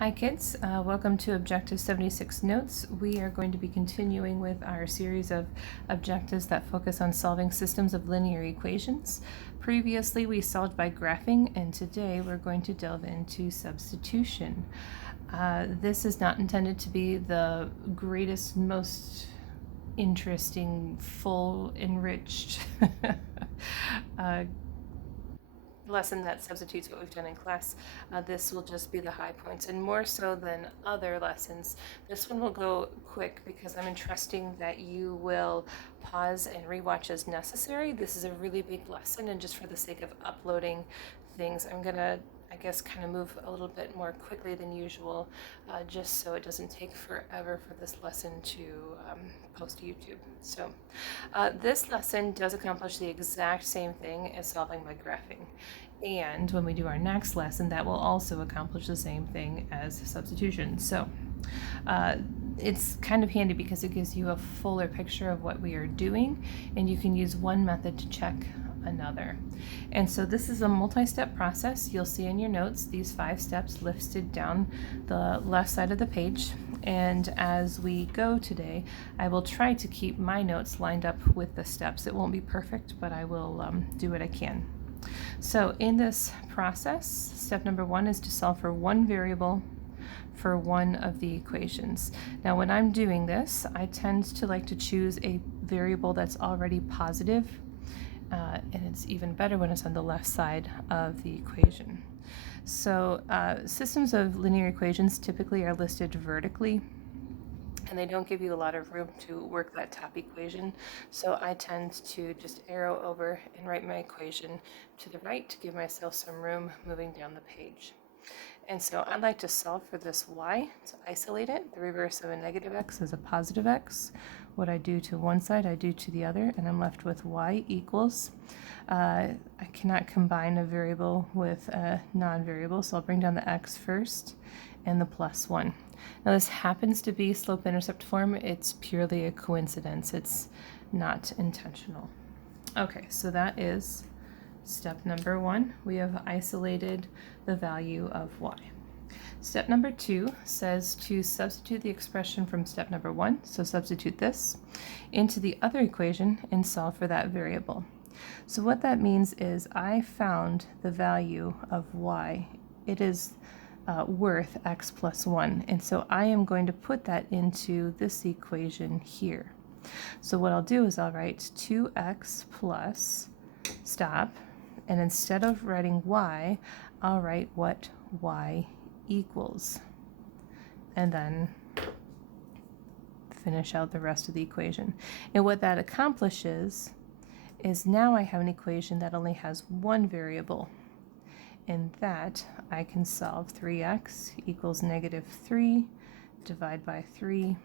Hi kids, welcome to Objective 76 Notes. We are going to be continuing with our series of objectives that focus on solving systems of linear equations. Previously we solved by graphing, and today we're going to delve into substitution. This is not intended to be the greatest, most interesting, full, enriched lesson that substitutes what we've done in class. This will just be the high points, and more so than other lessons, this one will go quick because I'm entrusting that you will pause and rewatch as necessary. This is a really big lesson, and just for the sake of uploading things, I'm gonna, I guess, kind of move a little bit more quickly than usual, just so it doesn't take forever for this lesson to post to YouTube. So this lesson does accomplish the exact same thing as solving by graphing. And when we do our next lesson, that will also accomplish the same thing as substitution. So it's kind of handy because it gives you a fuller picture of what we are doing, and you can use one method to check another. And so this is a multi-step process. You'll see in your notes these 5 steps listed down the left side of the page. And as we go today, I will try to keep my notes lined up with the steps. It won't be perfect, but I will do what I can. So in this process, step number 1 is to solve for one variable for one of the equations. Now when I'm doing this, I tend to like to choose a variable that's already positive, and it's even better when it's on the left side of the equation. So systems of linear equations typically are listed vertically, and they don't give you a lot of room to work that top equation. So I tend to just arrow over and write my equation to the right to give myself some room moving down the page. And so I'd like to solve for this y to isolate it. The reverse of a negative x is a positive x. What I do to one side, I do to the other, and I'm left with y equals. I cannot combine a variable with a non-variable, so I'll bring down the x first and the plus 1. Now this happens to be slope-intercept form. It's purely a coincidence. It's not intentional. Okay, so that is step number 1. We have isolated the value of y. Step number 2 says to substitute the expression from step number 1, so substitute this, into the other equation and solve for that variable. So what that means is I found the value of y. It is worth x plus 1, and so I am going to put that into this equation here. So what I'll do is I'll write 2x plus, stop, and instead of writing y, I'll write what y equals, and then finish out the rest of the equation. And what that accomplishes is now I have an equation that only has one variable, and that I can solve 3x equals negative 3, divide by 3,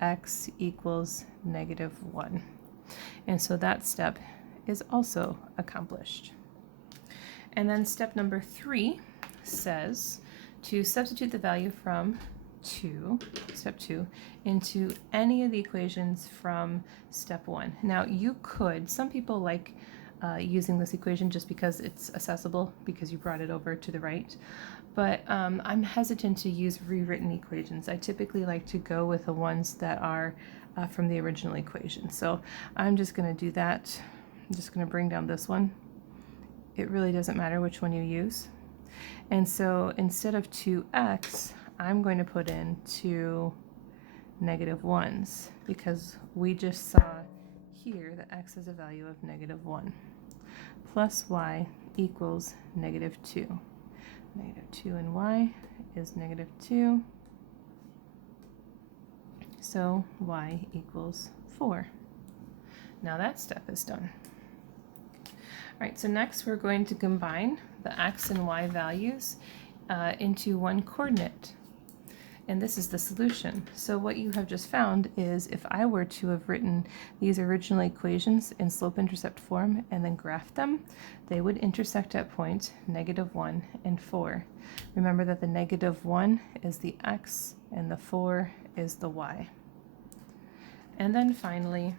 x equals negative 1. And so that step is also accomplished. And then step number 3 says to substitute the value from step 2, into any of the equations from step 1. Now you could, some people like using this equation just because it's accessible, because you brought it over to the right, but I'm hesitant to use rewritten equations. I typically like to go with the ones that are from the original equation. So I'm just going to do that. I'm just going to bring down this one. It really doesn't matter which one you use. And so instead of 2x, I'm going to put in 2 negative 1s, because we just saw here that x is a value of negative 1. Plus y equals negative 2. Negative 2 and y is negative 2. So y equals 4. Now that step is done. All right, so next we're going to combine the x and y values into one coordinate. And this is the solution. So what you have just found is if I were to have written these original equations in slope-intercept form and then graphed them, they would intersect at point negative 1 and 4. Remember that the negative 1 is the x and the 4 is the y. And then finally,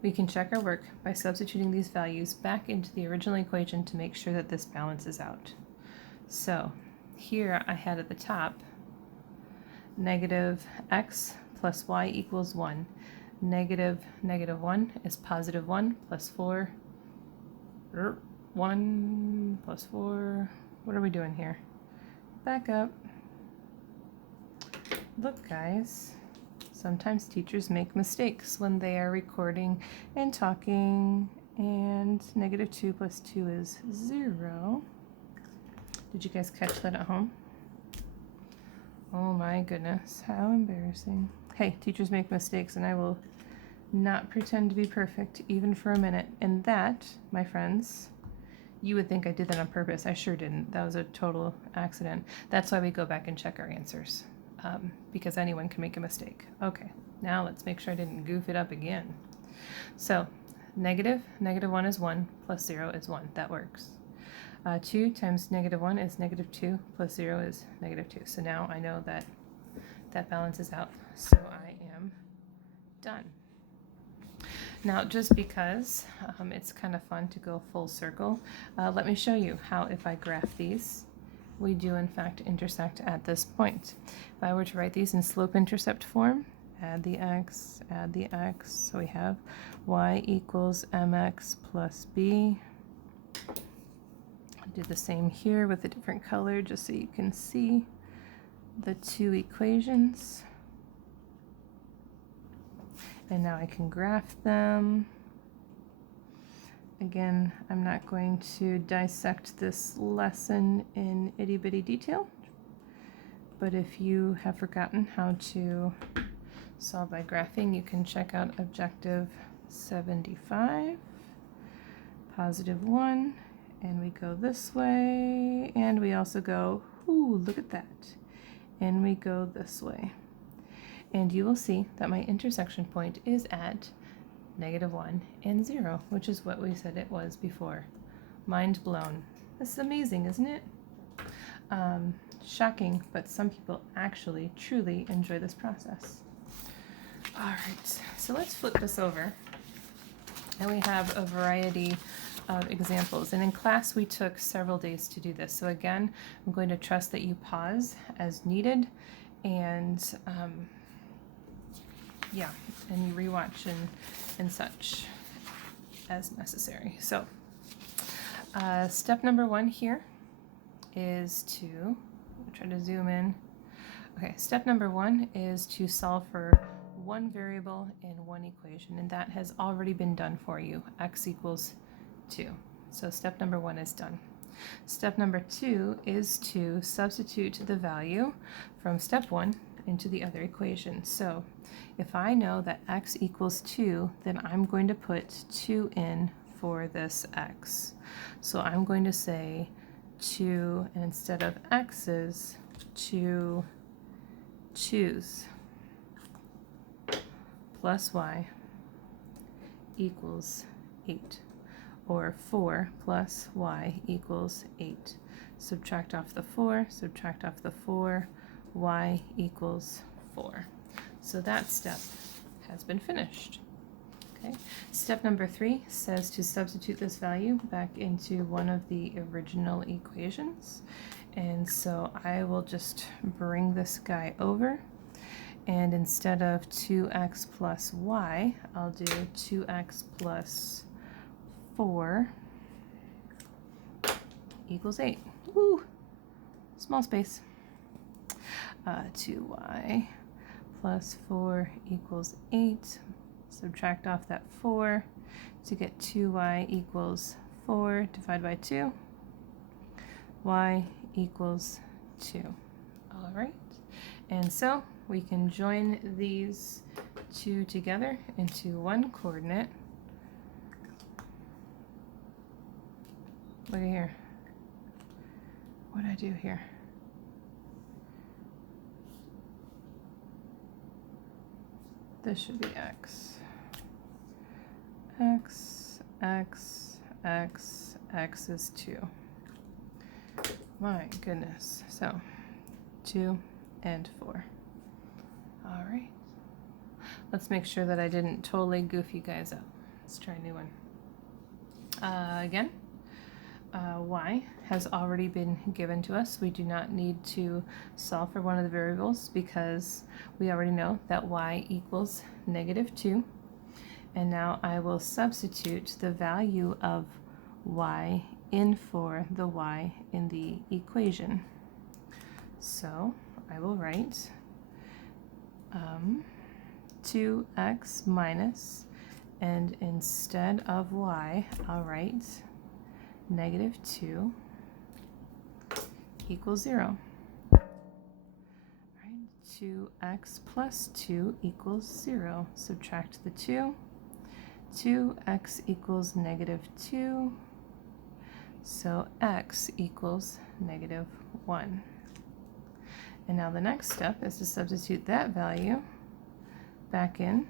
we can check our work by substituting these values back into the original equation to make sure that this balances out. So here I had at the top negative x plus y equals 1. Negative 1 is positive 1 plus 4. 1 plus 4. What are we doing here? Back up. Look, guys. Sometimes teachers make mistakes when they are recording and talking, and negative 2 plus 2 is 0. Did you guys catch that at home? Oh my goodness, how embarrassing. Hey, teachers make mistakes, and I will not pretend to be perfect even for a minute. And that, my friends, you would think I did that on purpose. I sure didn't. That was a total accident. That's why we go back and check our answers. Because anyone can make a mistake. Okay, now let's make sure I didn't goof it up again. So, negative 1 is 1, plus 0 is 1. That works. 2 times negative 1 is negative 2, plus 0 is negative 2. So now I know that that balances out. So I am done. Now, just because it's kind of fun to go full circle, let me show you how, if I graph these, we do in fact intersect at this point. If I were to write these in slope-intercept form, add the x, so we have y equals mx plus b. I'll do the same here with a different color just so you can see the two equations. And now I can graph them. Again, I'm not going to dissect this lesson in itty-bitty detail, but if you have forgotten how to solve by graphing, you can check out objective 75, positive 1, and we go this way, and we also go, ooh, look at that, and we go this way. And you will see that my intersection point is at negative 1 and 0, which is what we said it was before. Mind blown. This is amazing, isn't it? Shocking, but some people actually truly enjoy this process. All right, so let's flip this over. And we have a variety of examples. And in class, we took several days to do this. So again, I'm going to trust that you pause as needed, and yeah, and you rewatch and such as necessary. So step number 1 here is to try to zoom in. Okay, step number 1 is to solve for one variable in one equation, and that has already been done for you. X equals 2. So step number 1 is done. Step number 2 is to substitute the value from step 1 into the other equation. So if I know that x equals 2, then I'm going to put 2 in for this x. So I'm going to say 2, and instead of x's, 2 2's plus y equals 8. Or 4 plus y equals 8. Subtract off the 4, subtract off the 4, y equals 4. So that step has been finished. Okay. Step number 3 says to substitute this value back into one of the original equations. And so I will just bring this guy over, and instead of 2x plus y, I'll do 2x plus 4 equals 8. Woo! Small space. 2y plus 4 equals 8. Subtract off that 4 to get 2y equals 4. Divide by 2. Y equals 2. All right. And so we can join these two together into one coordinate. Look at here. What did I do here? This should be x. X, x, x, x is 2. My goodness. So 2 and 4. All right. Let's make sure that I didn't totally goof you guys up. Let's try a new one. Again, y has already been given to us. We do not need to solve for one of the variables because we already know that y equals -2. And now I will substitute the value of y in for the y in the equation. So I will write 2x minus, and instead of y, I'll write -2 equals 0. Right? 2x plus 2 equals 0. Subtract the 2. 2x equals -2. So x equals -1. And now the next step is to substitute that value back in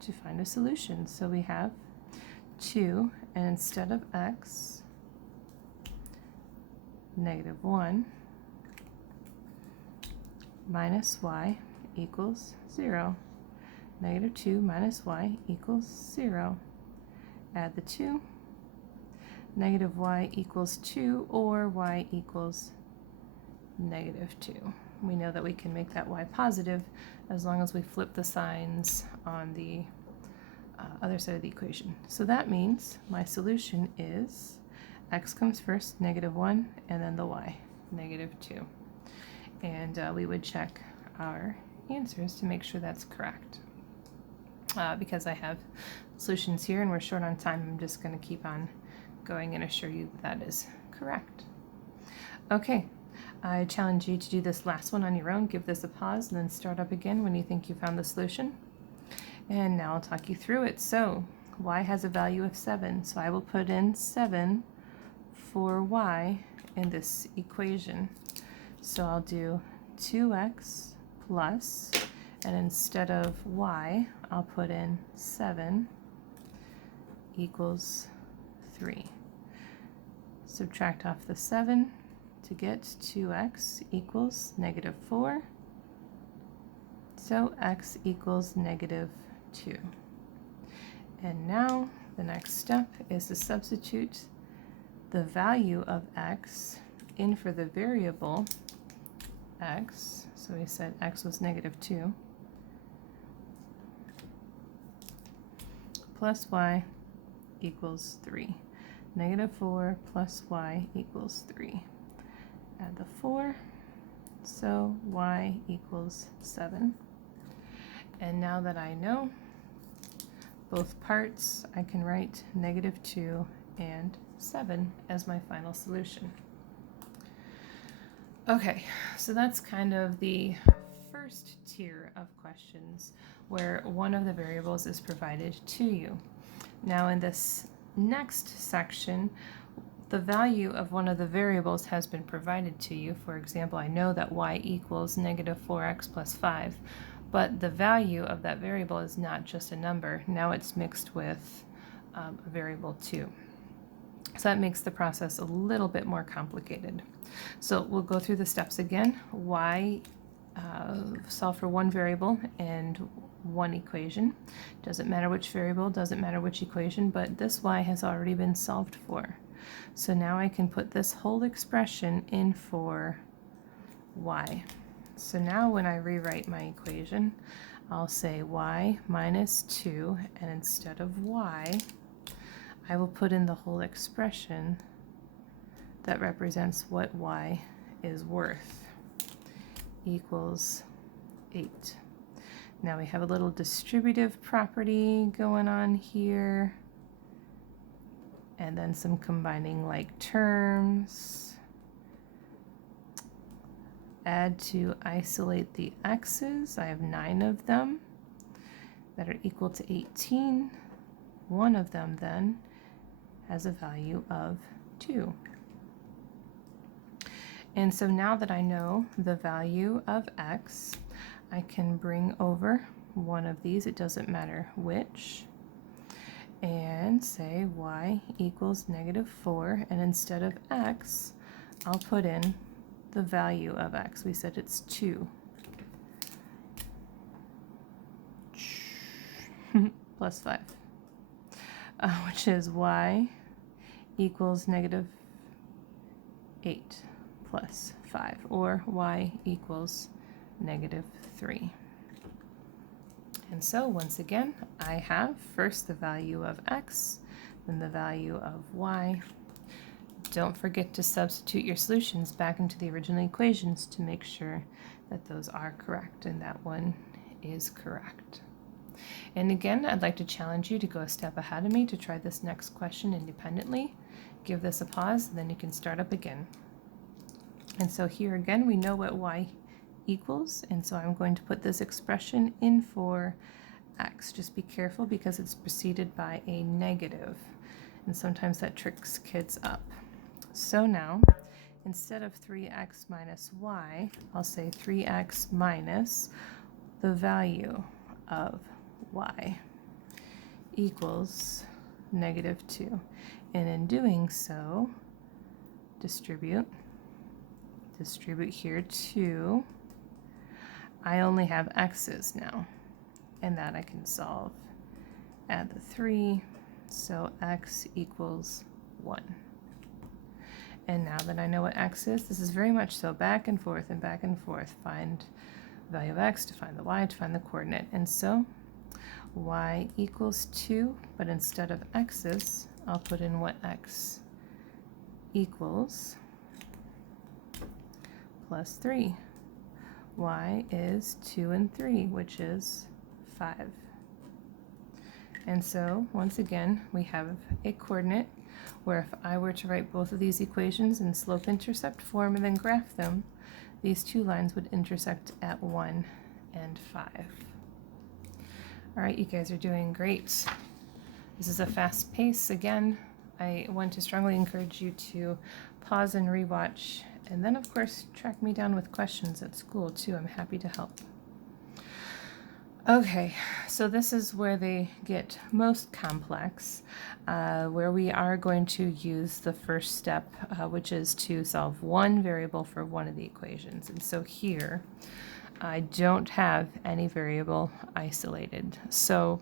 to find a solution. So we have 2, and instead of x, -1 minus y equals 0. -2 minus y equals 0. Add the 2. Y equals 2, or y equals -2. We know that we can make that y positive as long as we flip the signs on the other side of the equation. So that means my solution is x comes first, -1, and then the y, -2. And we would check our answers to make sure that's correct. Because I have solutions here and we're short on time, I'm just going to keep on going and assure you that that is correct. Okay, I challenge you to do this last one on your own. Give this a pause and then start up again when you think you found the solution. And now I'll talk you through it. So y has a value of 7, so I will put in 7 for y in this equation. So I'll do 2x plus, and instead of y, I'll put in 7 equals 3. Subtract off the 7 to get 2x equals -4. So x equals -2. And now the next step is to substitute the value of x in for the variable x. So we said x was -2. Plus y equals 3. -4 plus y equals 3. Add the 4, so y equals 7. And now that I know both parts, I can write -2 and 7 as my final solution. Okay, so that's kind of the first tier of questions where one of the variables is provided to you. Now in this next section, the value of one of the variables has been provided to you. For example, I know that y equals -4x plus 5, but the value of that variable is not just a number. Now it's mixed with a variable too. So that makes the process a little bit more complicated. So we'll go through the steps again. Solve for one variable and one equation. Doesn't matter which variable, doesn't matter which equation, but this y has already been solved for. So now I can put this whole expression in for y. So now when I rewrite my equation, I'll say y minus 2, and instead of y, I will put in the whole expression that represents what y is worth, equals 8. Now we have a little distributive property going on here, and then some combining like terms. Add to isolate the x's. I have 9 of them that are equal to 18. One of them then has a value of 2. And so now that I know the value of x, I can bring over one of these, it doesn't matter which, and say y equals -4, and instead of x, I'll put in the value of x. We said it's 2. Plus 5, which is y equals 8 plus 5, or y equals -3. And so once again, I have first the value of x, then the value of y. Don't forget to substitute your solutions back into the original equations to make sure that those are correct, and that one is correct. And again, I'd like to challenge you to go a step ahead of me to try this next question independently. Give this a pause, and then you can start up again. And so here again, we know what y equals, and so I'm going to put this expression in for x. Just be careful because it's preceded by a negative, and sometimes that tricks kids up. So now, instead of 3x minus y, I'll say 3x minus the value of y equals -2. And in doing so, distribute here 2. I only have x's now, and that I can solve. Add the 3, so x equals 1. And now that I know what x is, this is very much so back and forth and back and forth. Find the value of x to find the y to find the coordinate. And so y equals 2, but instead of x's, I'll put in what x equals plus 3. Y is 2 and 3, which is 5. And so once again, we have a coordinate where if I were to write both of these equations in slope-intercept form and then graph them, these two lines would intersect at 1 and 5. All right, you guys are doing great. This is a fast pace. Again, I want to strongly encourage you to pause and rewatch, and then of course track me down with questions at school too. I'm happy to help. Okay, so this is where they get most complex, where we are going to use the first step, which is to solve one variable for one of the equations. And so here, I don't have any variable isolated. So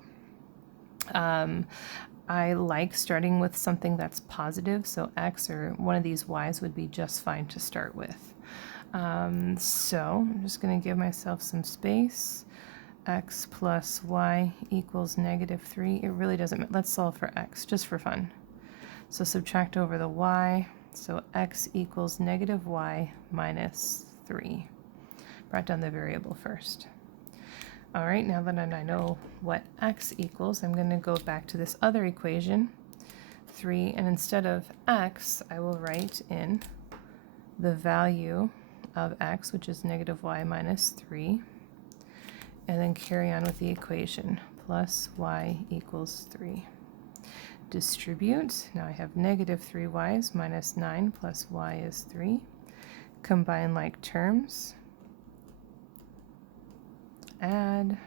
I like starting with something that's positive, so x or one of these y's would be just fine to start with. So I'm just going to give myself some space. X plus y equals -3. It really doesn't, let's solve for x just for fun. So subtract over the y, so x equals -y minus 3. Brought down the variable first. All right, now that I know what x equals, I'm going to go back to this other equation, 3, and instead of x, I will write in the value of x, which is -y minus 3. And then carry on with the equation, plus y equals 3. Distribute, now I have -3y's minus 9 plus y is 3. Combine like terms. Add.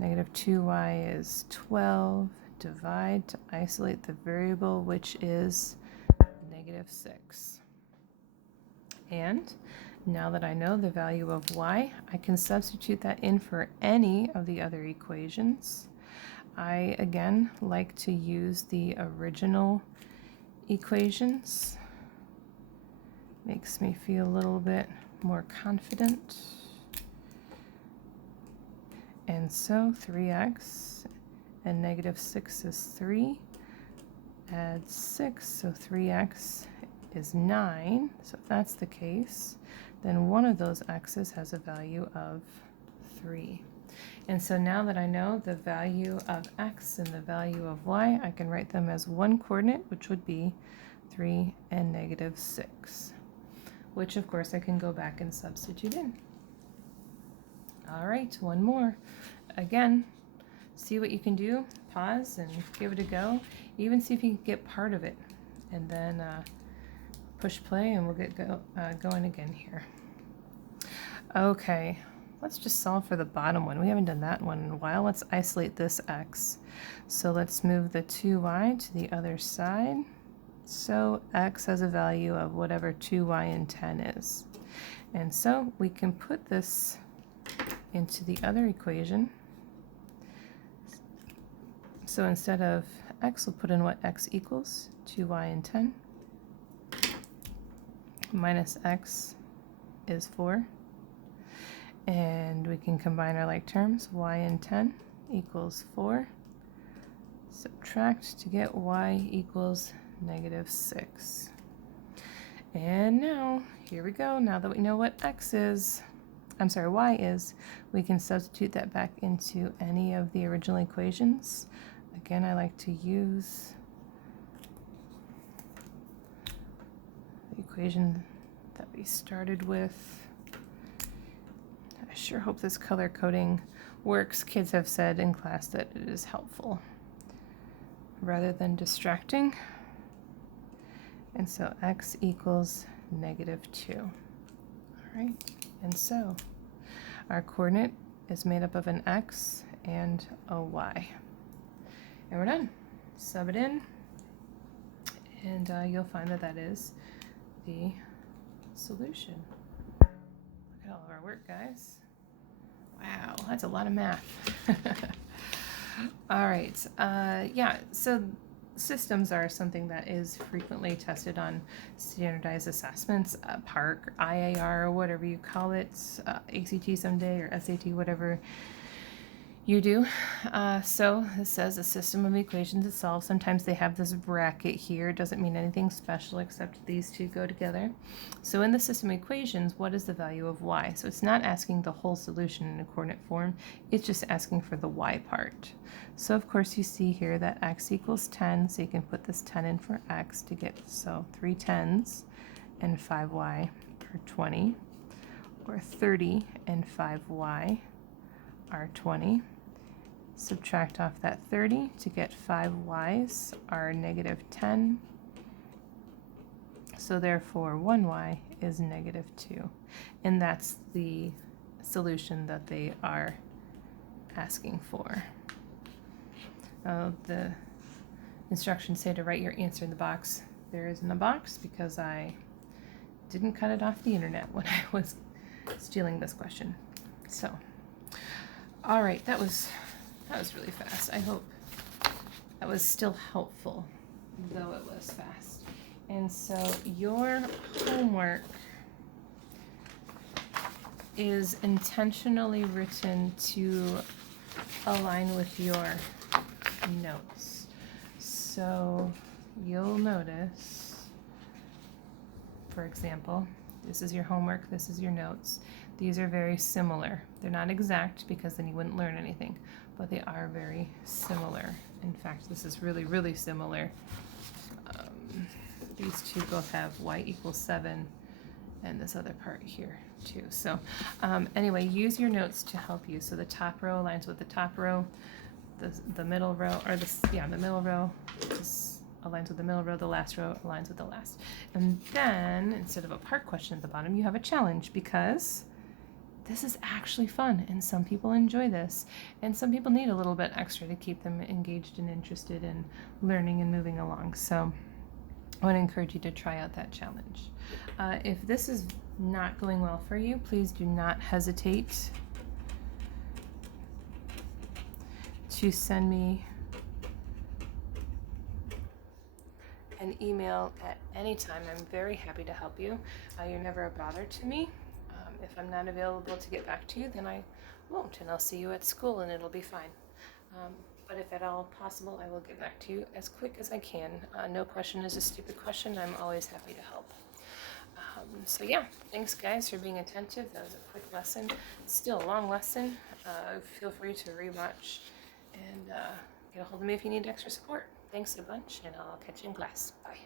-2y is 12. Divide to isolate the variable, which is -6. And now that I know the value of y, I can substitute that in for any of the other equations. I, again, like to use the original equations. Makes me feel a little bit more confident. And so 3x and -6 is 3. Add 6, so 3x is 9. So if that's the case, then one of those x's has a value of 3. And so now that I know the value of x and the value of y, I can write them as one coordinate, which would be 3 and -6, which of course I can go back and substitute in. All right, one more. Again, see what you can do, pause and give it a go, even see if you can get part of it, and then push play and we'll get going again here. Okay, let's just solve for the bottom one. We haven't done that one in a while. Let's isolate this x. So let's move the 2y to the other side. So x has a value of whatever 2y and 10 is. And so we can put this into the other equation. So instead of x, we'll put in what x equals, 2y and 10. minus x is 4. And we can combine our like terms. Y and 10 equals 4. Subtract to get y equals negative 6. And now, here we go. Now that we know what y is, we can substitute that back into any of the original equations. Again, I like to use the equation that we started with. I sure hope this color coding works. Kids have said in class that it is helpful rather than distracting. And so x equals negative 2. All right, and so our coordinate is made up of an x and a y. And we're done. Sub it in, and you'll find that that is the solution. Look at all of our work, guys. Wow, that's a lot of math. All right, yeah, so systems are something that is frequently tested on standardized assessments, PARC, IAR, whatever you call it, ACT someday, or SAT, whatever you do. So this says a system of equations is solved. Sometimes they have this bracket here. It doesn't mean anything special except these two go together. So in the system of equations, what is the value of y? So it's not asking the whole solution in a coordinate form. It's just asking for the y part. So of course you see here that x equals 10. So you can put this 10 in for x to get, so 3 10s and 5y are 20. Or 30 and 5y are 20. Subtract off that 30 to get 5y's are negative 10. So therefore 1y is negative 2. And that's the solution that they are asking for. The instructions say to write your answer in the box. There isn't a box because I didn't cut it off the internet when I was stealing this question. So, all right, that was really fast. I hope that was still helpful, though it was fast. And so your homework is intentionally written to align with your notes. So you'll notice, for example, this is your homework, this is your notes. These are very similar. They're not exact because then you wouldn't learn anything, but they are very similar. In fact, this is really, really similar. These two both have y equals 7 and this other part here too. So anyway, use your notes to help you. So the top row aligns with the top row, the middle row, or the middle row aligns with the middle row, the last row aligns with the last. And then instead of a part question at the bottom, you have a challenge, because this is actually fun and some people enjoy this and some people need a little bit extra to keep them engaged and interested in learning and moving along. So I want to encourage you to try out that challenge. If this is not going well for you, please do not hesitate to send me an email at any time. I'm very happy to help you. You're never a bother to me. If I'm not available to get back to you, then I won't, and I'll see you at school and it'll be fine. But if at all possible, I will get back to you as quick as I can. No question is a stupid question. I'm always happy to help. So yeah, thanks guys for being attentive. That was a quick lesson. It's still a long lesson. Feel free to rewatch and get a hold of me if you need extra support. Thanks a bunch, and I'll catch you in class. Bye.